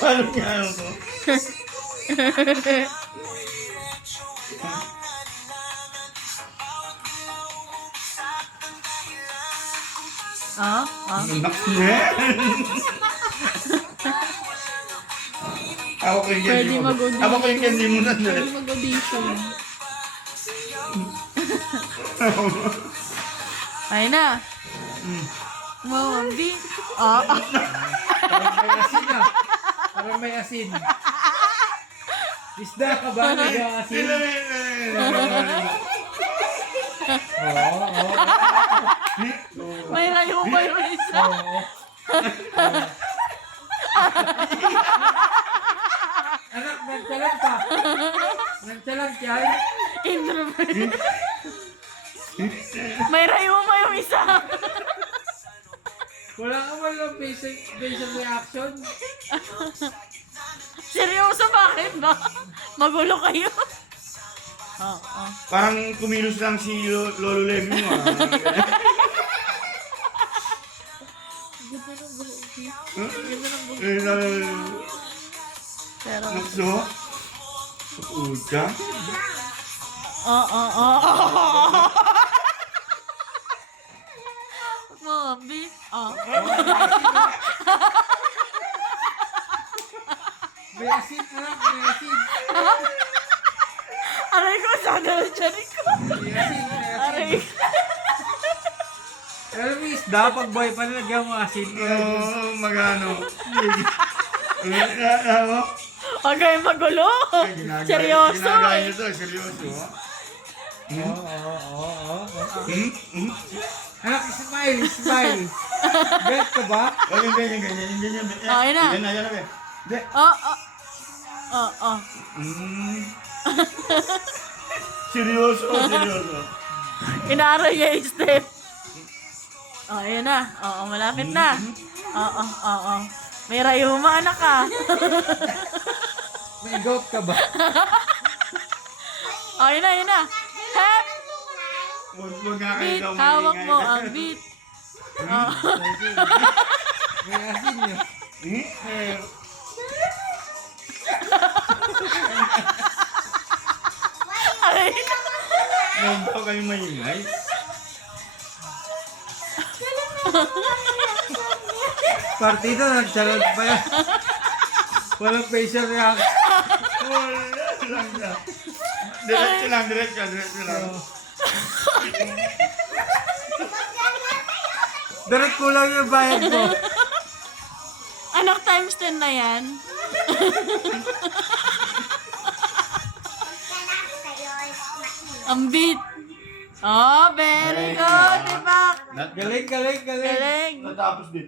Paano niya ano to? Anak niya. Ako ko yung Pwede candy mo. mag-audition. Ako ko yung candy mo na dali. Pwede mag-audition. Ayun na. Mombi. Parang may asin ah. Parang may asin. Isda ka ba? Nag-asin? Oo. May rayo ba yung isa? Anak, nagtalang ka. Nagtalang yan. Introvert. May rayo ba yung isa? Wala ka man lang basic reaction. Seryoso, bakit ba? Magulo kayo. Parang kumilos lang si Lolo Levi mo ah. Pero, Nagso? Uja? Mombi. May asin, anak. May asin. Aray ko, sana na dyan ko. May asin. Aray. Alam mo isda, pag boy pa nilagyan mo asin. Oo, magano. Ano? Huwag kayong magulo. Seryoso. Ginagaya niyo to, seryoso. Oo. Anak, smile. Bet ka ba? Oh, yung ganyan. Ayun na. Yan na, be. Hindi. Seryoso. Inaaral niya yung step. Ayun na. Malapit na. May rayuma, anak ka. May goat ka ba? Ayun na. Hep! Huwag nga kayo Beat. daw Hawak maingay. mo ang beat. May asin niya. Aray. Huwag daw kayo maingay. Partida, nagcharot pa yan. Walang facial reaction. Wala lang. Diretso lang. Direct kulang yung bayad mo. Anak, times 10 na yan. Ang beat. Very good, diba? Galing. Galing. Natapos din.